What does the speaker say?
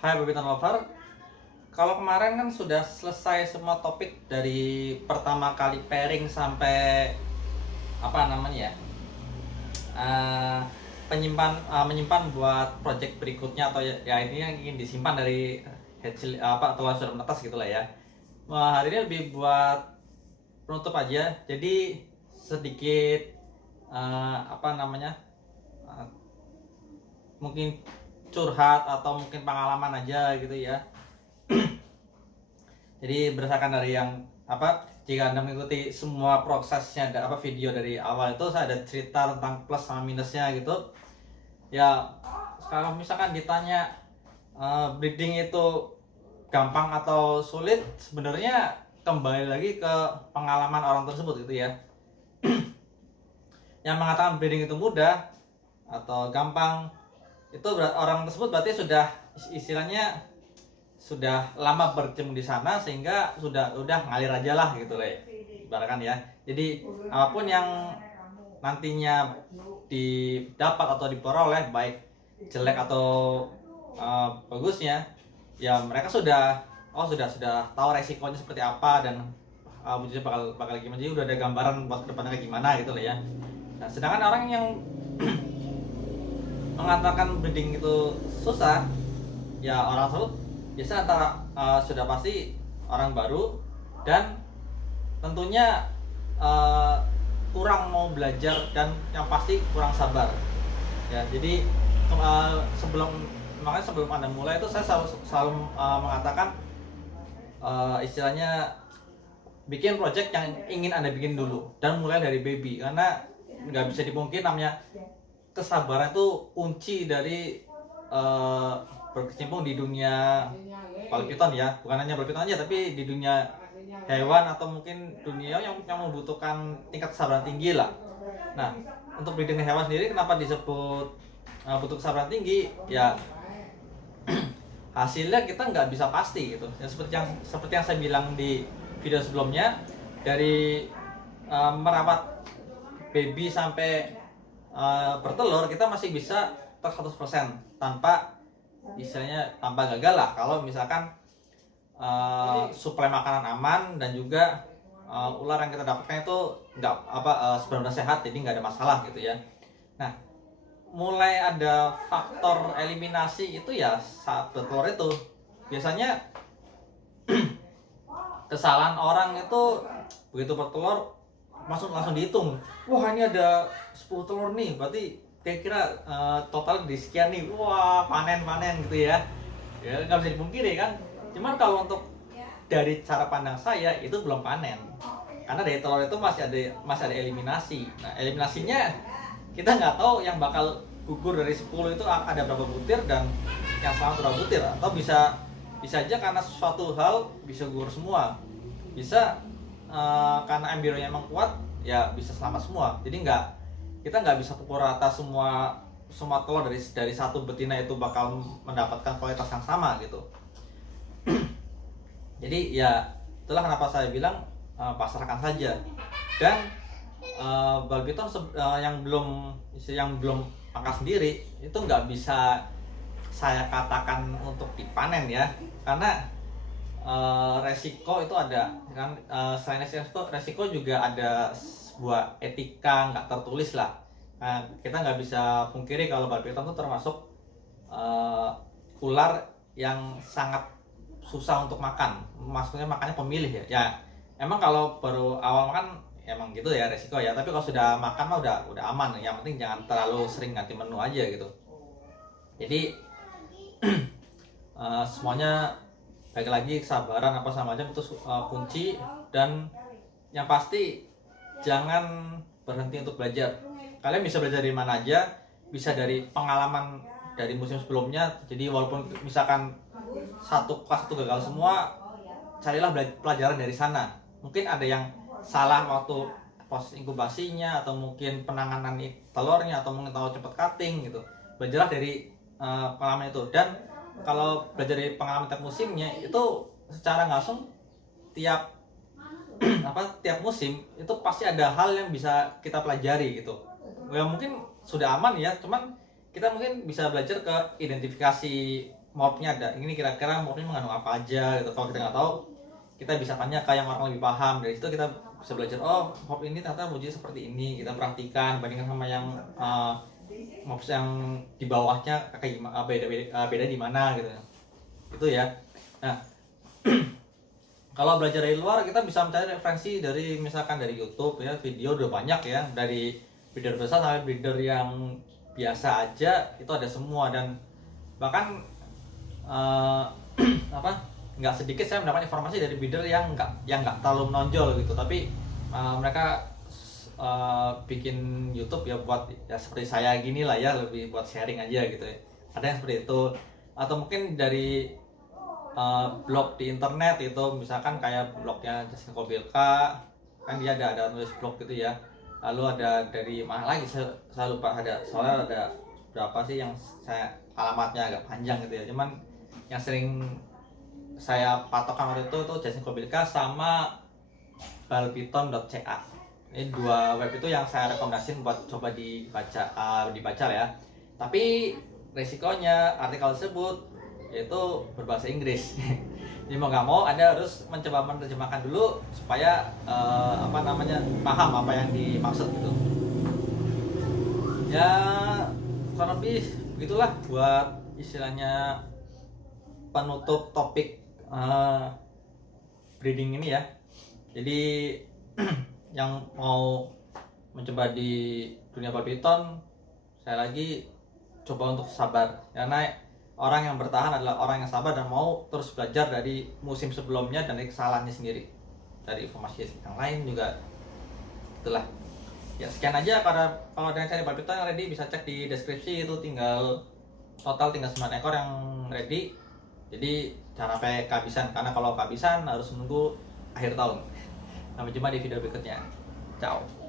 Hai Babitan Lover, kalau kemarin kan sudah selesai semua topik dari pertama kali pairing sampai apa namanya ya, eh, menyimpan buat project berikutnya atau ya ini yang ingin disimpan dari hasil apa telah sudah menetas gitulah ya. Hari ini lebih buat penutup aja, jadi sedikit apa namanya, eh, mungkin curhat atau mungkin pengalaman aja gitu ya. Jadi berdasarkan dari yang apa, jika Anda mengikuti semua prosesnya ada apa video dari awal itu saya ada cerita tentang plus sama minusnya gitu. Ya kalau misalkan ditanya breeding itu gampang atau sulit, sebenarnya kembali lagi ke pengalaman orang tersebut gitu ya. Yang mengatakan breeding itu mudah atau gampang itu orang tersebut berarti sudah istilahnya sudah lama berkecimpung di sana sehingga udah ngalir aja lah gitu lah ya, ibaratkan ya. Jadi apapun yang nantinya didapat atau diperoleh baik jelek atau bagusnya ya mereka sudah tahu resikonya seperti apa dan wujudnya bakal gimana, jadi udah ada gambaran buat kedepannya kayak gimana gitu lah ya. Nah, sedangkan orang yang mengatakan breeding itu susah ya orang tersebut biasa antara sudah pasti orang baru dan tentunya kurang mau belajar dan yang pasti kurang sabar ya. Jadi sebelum Anda mulai itu saya selalu mengatakan istilahnya bikin project yang ingin Anda bikin dulu dan mulai dari baby, karena nggak bisa dipungkiri namanya kesabaran itu kunci dari berkecimpung di dunia balpiton ya, bukan hanya balpiton aja tapi di dunia hewan atau mungkin dunia yang membutuhkan tingkat kesabaran tinggi lah. Nah, untuk breeding hewan sendiri kenapa disebut butuh kesabaran tinggi ya, hasilnya kita nggak bisa pasti gitu ya, seperti yang saya bilang di video sebelumnya, dari merawat baby sampai bertelur kita masih bisa 100% tanpa istilahnya tanpa gagal lah kalau misalkan suplai makanan aman dan juga ular yang kita dapatkan itu nggak sebenarnya sehat, jadi nggak ada masalah gitu ya. Nah, mulai ada faktor eliminasi itu ya saat bertelur itu biasanya kesalahan orang itu begitu bertelur langsung dihitung, wah ini ada 10 telur nih berarti kira-kira total di sekian nih, wah panen gitu ya. Ya nggak bisa dipungkiri kan. Cuman kalau untuk dari cara pandang saya itu belum panen, karena dari telur itu masih ada eliminasi. Nah, eliminasinya kita nggak tahu yang bakal gugur dari 10 itu ada berapa butir dan yang selamat berapa butir, atau bisa aja karena suatu hal bisa gugur semua, bisa karena embrionya emang kuat ya bisa selamat semua. Jadi kita nggak bisa pukul rata semua telur dari satu betina itu bakal mendapatkan kualitas yang sama gitu. Jadi ya itulah kenapa saya bilang pasrahkan saja. Dan balpiton yang belum angkat sendiri itu nggak bisa saya katakan untuk dipanen ya, karena resiko itu ada kan. Selain resiko juga ada sebuah etika nggak tertulis lah. Nah, kita nggak bisa pungkiri kalau balpiton itu termasuk ular yang sangat susah untuk makan, maksudnya makannya pemilih ya. Ya emang kalau baru awal makan emang gitu ya resiko ya, tapi kalau sudah makan mah udah aman. Yang penting jangan terlalu sering ganti menu aja gitu. Jadi semuanya baik lagi kesabaran apa sama macam itu kunci, dan yang pasti jangan berhenti untuk belajar. Kalian bisa belajar dari mana aja, bisa dari pengalaman dari musim sebelumnya. Jadi walaupun misalkan satu kelas itu gagal semua, carilah pelajaran dari sana. Mungkin ada yang salah waktu proses inkubasinya atau mungkin penanganan telurnya atau mungkin tahu cepat cutting gitu. Belajarlah dari pengalaman itu. Dan kalau belajar dari pengalaman tiap musimnya itu secara nggak langsung tiap musim itu pasti ada hal yang bisa kita pelajari gitu. Ya mungkin sudah aman ya, cuman kita mungkin bisa belajar ke identifikasi mobnya ada, ini kira-kira mobnya mengandung apa aja gitu. Kalau kita nggak tahu, kita bisa tanya ke yang orang lebih paham. Dari situ kita bisa belajar, oh mob ini ternyata wujudnya seperti ini, kita perhatikan bandingkan sama yang mobs yang di bawahnya kayak gimana, beda di mana gitu itu ya. Nah kalau belajar dari luar, kita bisa mencari referensi dari misalkan dari YouTube ya, video udah banyak ya, dari breeder besar sampai breeder yang biasa aja itu ada semua. Dan bahkan apa, nggak sedikit saya mendapat informasi dari breeder yang nggak terlalu menonjol gitu, tapi mereka bikin YouTube ya buat ya seperti saya gini lah ya, lebih buat sharing aja gitu ya. Ada yang seperti itu, atau mungkin dari blog di internet itu, misalkan kayak blognya Justin Kobylka, kan dia ada nulis blog gitu ya. Lalu ada dari mana lagi, saya lupa, ada soalnya ada berapa sih yang saya alamatnya agak panjang gitu ya, cuman yang sering saya patokan waktu itu tuh Justin Kobylka sama balpiton.ca. Ini dua web itu yang saya rekomendasiin buat coba dibaca lah ya. Tapi resikonya artikel tersebut yaitu berbahasa Inggris. Jadi mau nggak mau Anda harus mencoba menerjemahkan dulu supaya paham apa yang dimaksud gitu. Ya kurang lebih begitulah buat istilahnya penutup topik breeding ini ya. Jadi yang mau mencoba di dunia balpiton, saya lagi coba untuk sabar, karena orang yang bertahan adalah orang yang sabar dan mau terus belajar dari musim sebelumnya dan dari kesalahannya sendiri, dari informasi yang lain juga. Itulah ya, sekian aja. Kalau ada yang cari balpiton yang ready bisa cek di deskripsi, itu total tinggal 9 ekor yang ready. Jadi jangan sampai kehabisan, karena kalau kehabisan harus menunggu akhir tahun. Sampai jumpa di video berikutnya. Ciao.